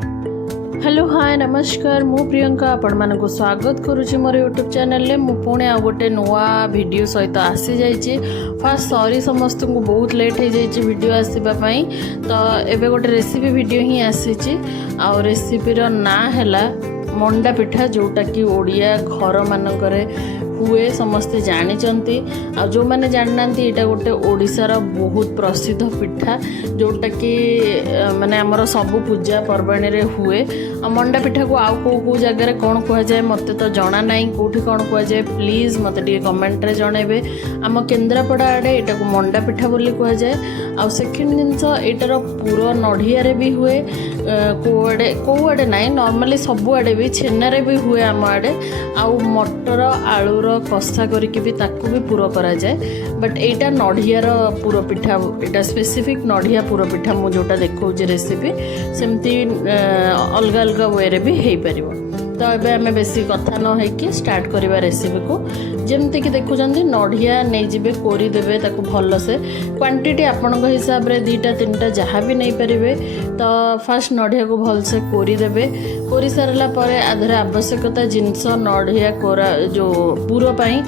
Hello hi नमस्कार मु प्रियंका आपण मानक स्वागत करुच्ची मोर यूट्यूब चैनल रे मु पुणे आ गोटे नुआ वीडियो सहित आसी जाइए। फास्ट सॉरी समस्त को बहुत लेट हो जाइए वीडियो आसवा तो एबे गोटे रेसिपी वीडियो ही आसी आ रेसिपीर ना है मंडा पिठा जोटा कि ओडिया घर मानकरे हुए समस्ते जानी आ जो मैंने जानना यहाँ गोटे ओडिशार बहुत प्रसिद्ध पिठा जोटा कि माने आमर सबू पूजा पर्वाणी रे हुए आ मंडा पिठा को आउ को जगह कौन कह जाए मत तो जना ना कौटी कौन कह जाए प्लीज मत कमेंट रे जनइबे। आम केन्द्रापड़ा आड़े यहाँ को मंडा पिठा बोली कह जाए। आ सेकेंड जिनस यार पुर नढ़िया भी हुए कौड़े ना नॉर्मली सबु आड़े भी छेनारे भी हुए आम आड़े आउ मटर आलूर कषा करके भी ताकू भी पुर करा जाए। बट एटा नढ़ियार पुर पिठा एटा स्पेसिफिक नढ़िया पुर पिठा मु जोटा देखो रेसिपी सेमती अलग अलग वे रे भी हो पार। तो ये आम बेसी कथा न होइकी स्टार्ट करवा रेसिपी को। जमती कि देखुं नढ़िया नहीं जी कोरीदेवे ताकू भल से क्वांटिटी आपण हिसाब रे 2टा 3टा जहाँ भी नहीं पारे। तो फास्ट नढ़िया को भल से कोरीदेवे। कोरी सारा पर आधर आवश्यकता जिनस नढ़िया कोरा जो पुर पाई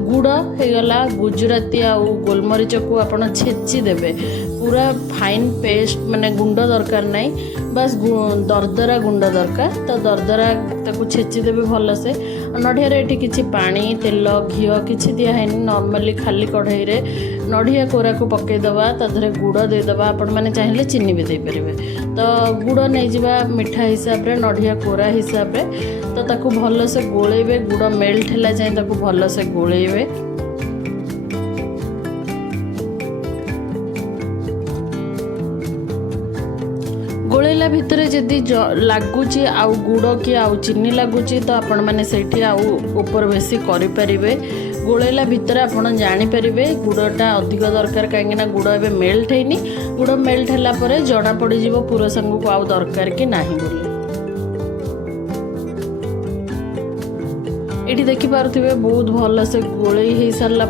गुड़ होगला गुजराती आ गोलमरीच को आपण छेची देवे पूरा फाइन पेस्ट माने गुंड दरकार नहीं बस दरदरा गुंड दरकार। तो दरदरा ताकू छेची देवे भल से। नढ़िया रे किछि पानी तेल घी किछि दिया है नॉर्मली खाली कढ़ाई रे नढ़िया कोरा को पकई दवा ताधरे गुड़ देदबा आपण माने चाहिए चीनी भी दे परिबे। तो गुड़ नहीं जिबा मिठा हिसाब रे नढ़िया कोरा हिसाब रे तो ताकू भल से गोलेबे गुड़ मेल्ट हैला जाए ताकू भल से गोलेबे। गोलेला भितर जदि लगुच आउ गुड़ कि आउ चीनी लगुच तो आपण मैंने से आउ ऊपर बेसी करें। गोलेला भितर आपण जानीपर गुड़टा अधिक दरकार कहीं गुड़ ए मेल्ट है गुड़ मेल्ट है जना पड़ पूरा संग को आउ दरकार कि ना बोली। ये देखिपे बहुत भल से गोले हो सारा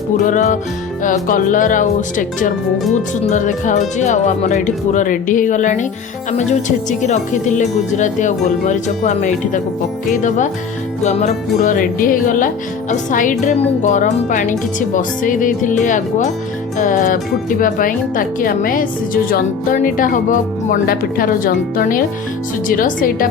पुरर कलर आउ स्ट्रक्चर बहुत सुंदर देखा आमर ये पूरा रेडी हो गला। आम जो छेचिकी रखी थे गुजराती आ गोलमरीच को आम ये पकईदबा आमर पूरा रेडी हो गला। आ साइड रे मु गरम पानी किछि बसई देइथिले आगुआ फुटापी ताकि आम से जो जंतणीटा हम मंडा पिठार जंतणी सुजीर सेटा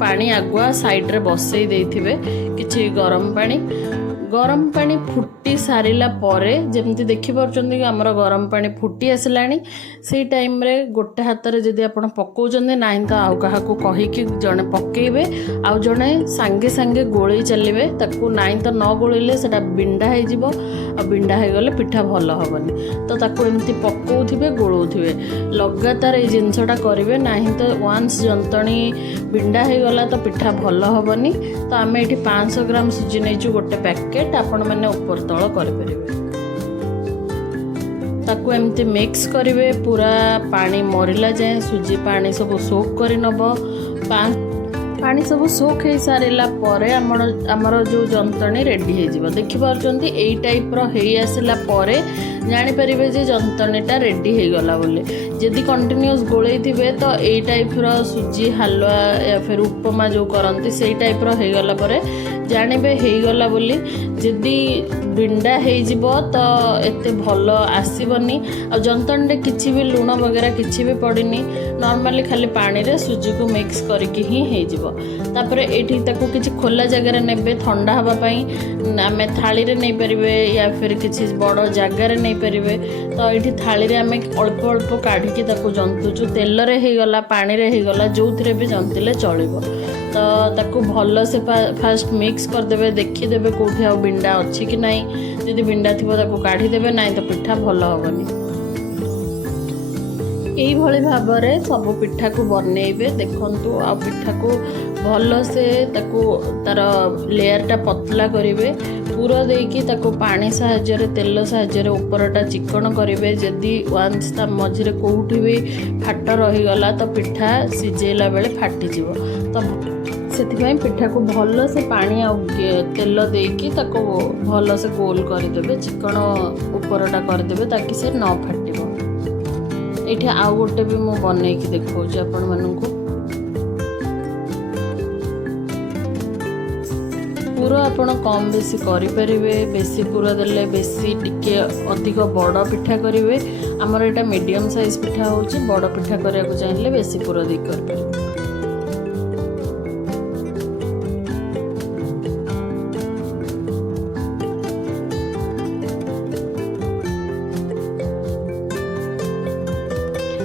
पानी आगुआ साइड रे बसई देइथिबे किछि गरम पानी फुटी सारिला परे जमती देखि पारुचंदी हमर गरम पानी फुटी आसलानी से टाइम रे गोटे हाथ रे जदी आपण पकाउचंदी नाही तो आउ काहा को कहि कि जने पकेइबे आउ जने सांगे सांगे गोळई चलिबे ताकू नाही तो न गोळीले सेटा बिंडा हे जिवो आ बिंडा हे गले पिठा भल होबनी। तो ताकू एमती पकाउथिबे गोळौथिबे लगातार ए जिंसटा करिवे नाही तो वन्स जंतणी बिंडा हे गला तो पिठा भल होबनी। तो आमे एठी 500 ग्राम सुजी नेचु गोटे पैकेट आपण माने ऊपर तळ करि ताकू एमती मिक्स करिवे पूरा पानी मरिला जाए सुजी पानी सब सोक करि नबो। पानी सब सोक हो सारा पर आमर जो जंतणी रेडी हो जिवो देखि पारुचंदी एई टाइप रो हेई आसला परे जानि परिबे जे जंतणीटा रेडी हो गला बोले। जदि कंटिन्यूअस गोळई थिबे तो एई टाइप रो सुजी हलवा या फिर उपमा जो करंती सेई टाइप रो हो गला परे जानिबे हो गला बोली। जदि बिंडा हो जिवो तो एते भल आसीबनी आ जंतणीरे किछि भी लूण वगैरह किछि भी पड़िनी नॉर्मली खाली पानी रे सुजी को मिक्स करके ही हो जिवो। तापरे एठी ताको किछि खोला जगह नेबे ठंडा हवा पई आमे थाली रे नै परिबे या फिर किछि बड़ जगह रे नै परिबे। तो एठी थाली रे आमे अल्प अल्प काढी कि ताको जंतुचु तेल रे हो गला पानी रे हो गला जोथिरे भी जंतिले चलिबो। तो ताको भल से फास्ट मिक्स करदेवे देखीदेवे कौटी आ बिंडा अच्छी कि नहीं जदि बिंडा थी ताको काढ़ीदेवे ना तो पिठा भल हेनी। यही भाव में सब पिठा को बनइबे देखंतु आ पिठा को भल से ताको तार लेयरटा पतला करेंगे पूरा देकी ताको पानी साहाय्य तेल साहाय्य ऊपरटा चिकन करेंगे। जदि वन्स ता मझे कौटी भी फाट रहीगला तो पिठा सिझेला बेले फाटिजिवो। तो से पिठा को भल से पानी आ तेल देकी ताको भल से गोल करदेवे चिकन ऊपरटा करदेवे ताकि से न फाटिबो। ये आउ गोटे भी मुझे बनईकि देखा आपण मानू पूरा आपण कम बेसी करें बेसी पूरा देले बेसी टिके अधिक बड़ पिठा करेंगे आमर यहाँ मीडियम साइज पिठा होची बड़ पिठा करिया को चाहिए बेसी पूरा दी कर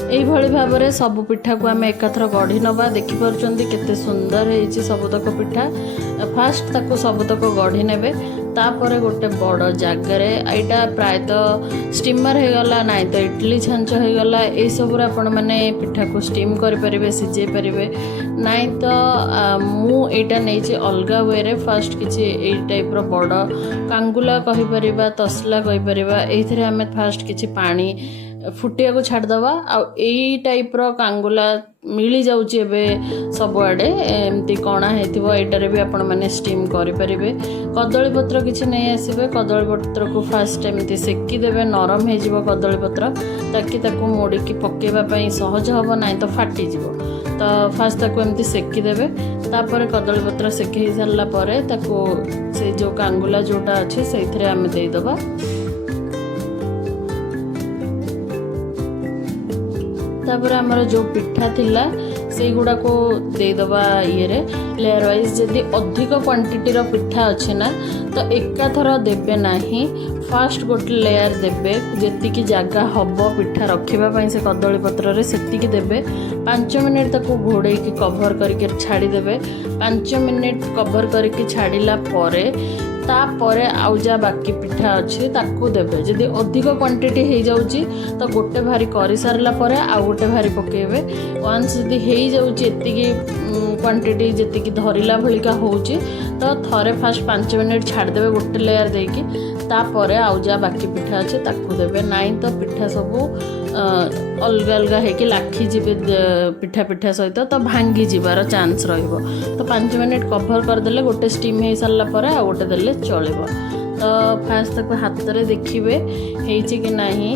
यही भाव में सब पिठा को आम एकाथर गढ़ी नवा देखिपुंट केते सुंदर है सबुतक पिठा फास्ट ताको सबुतक गढ़ी ने तापर गोटे बड़ जगार यहाँ प्रायतः स्टीमर हो गला ना तो इडली छांच हो गला यही सब आपण मैंने पिठा को स्टीम करें सिझे पारे ना तो मुझा नहीं अलग वे फास्ट किसी टाइप बड़ कांगुला कहीपर तसला कहीपर ये आम फास्ट किसी पानी फुटिया को छाड़दवा आई टाइप कांगुला मिली जाऊँगी सबुआड़े एमती कणा होटारे भी आपण मैंने स्टीम करें कदली पत्र किसी नहीं आसबे कदली पत्र को फास्ट एमती सेकिदेवे नरम हो कदली पत्र ताकि मोड़िकी पकेवाई सहज हम ना तो फाटीज तो फास्ट ताको एमती सेकिदेवे तापर कदली पत्र सेकी सारापर से जो कांगुला जोटा अच्छे से आम देदबा तापर आमर जो पिठा थिला से गुड़ा को देदबा ये लेयर वाइज जदि अधिक क्वांटिटी रो पिठा अच्छे ना तो एकाथर देबे नाही फास्ट गोटे लेयर देबे जेतिकी जगह हब पिठा रखिबा से कदली पत्र रे सेतिकी देबे 5 मिनिट ताको घोड़े की कवर करके छाड़ी देबे 5 मिनिट कवर करके छाड़िला परे तापर आउ जा बाकी पिठा अच्छे ताकू देबे जदि अधिक क्वांटिटी हो जाउची तो गोटे भारी कर सारला परे आउ गोटे भारी पकेबे वंस जदि हो जाउची एतिकी क्वांटिटी जेतिकी धरिला भलिका होउची तो थरे फास्ट 5 मिनिट छाड़ देबे गोटे लेयर देकी तापर आउ जा बाकी पिठा अच्छे ताकू देबे नाई तो पिठा सबू अलग अलग है लाखी जीवे पिठा पिठा सहित तो भांगी जीवार चांस रहिबो तो 5 मिनिट कवर करदेले गोटे स्टीम हो सारा पर आ गोटे देले चलिबो तो फास्ट तक हाथ में देखिए होइछि कि नाही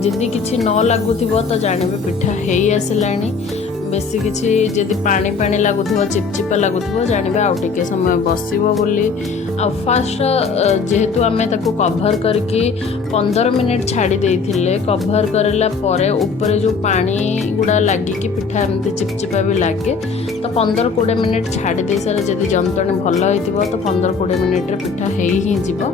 जदि किछि न लागुथिबो तो जानबे पिठा हेई आसिलानी बेसी किसी जदि पानी पानी लगुव चिपचिपा लगुव जानवे आउ टे समय बसब बोली आ फास्ट जेहेतु आम ताको कभर करके 15 मिनिट छाड़ी देइथिले कभर करला परे ऊपर जो पानी गुड़ा लगिकी पिठा एमती चिपचिपा भी लगे तो 15-20 मिनिट छाड़ी दे सारे जदि जंतणी भल होइथिबो तो 15-20 मिनिट रे पिठा हेई ही जिवो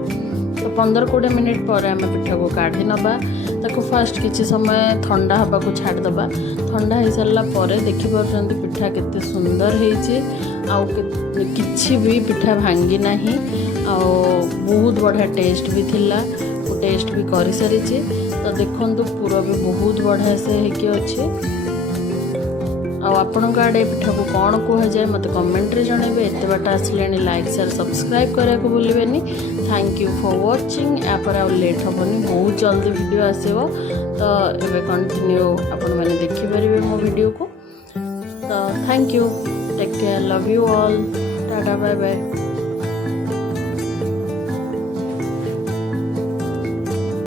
तो 15-20 मिनिट पर आम पिठा को काढ़ी नवा ताको फास्ट किसी समय ठंडा हवा को छाड़दबा ठंडा हो सारा पर देखिपुंट पिठा केते सुंदर होइछि आउ किछि भी पिठा भांगी नाही आउ बहुत बढ़िया टेस्ट भी थिला टेस्ट भी कर सारी तो देखंतु पूरा भी बहुत बढ़िया से होकि अच्छे आपण आड़े पिठा को कौन कह जाए मत कमेंट रे जनइबे एते बाट आसले लाइक शेयर सब्सक्राइब करा को भूलिबेनी थैंक यू फॉर वाचिंग यापर आ लेट हेनी बहुत जल्दी वीडियो आसो तो एबे कंटिन्यू आपण मैंने देखि परिबे मो वीडियो को तो thank you take care love you all tata bye bye.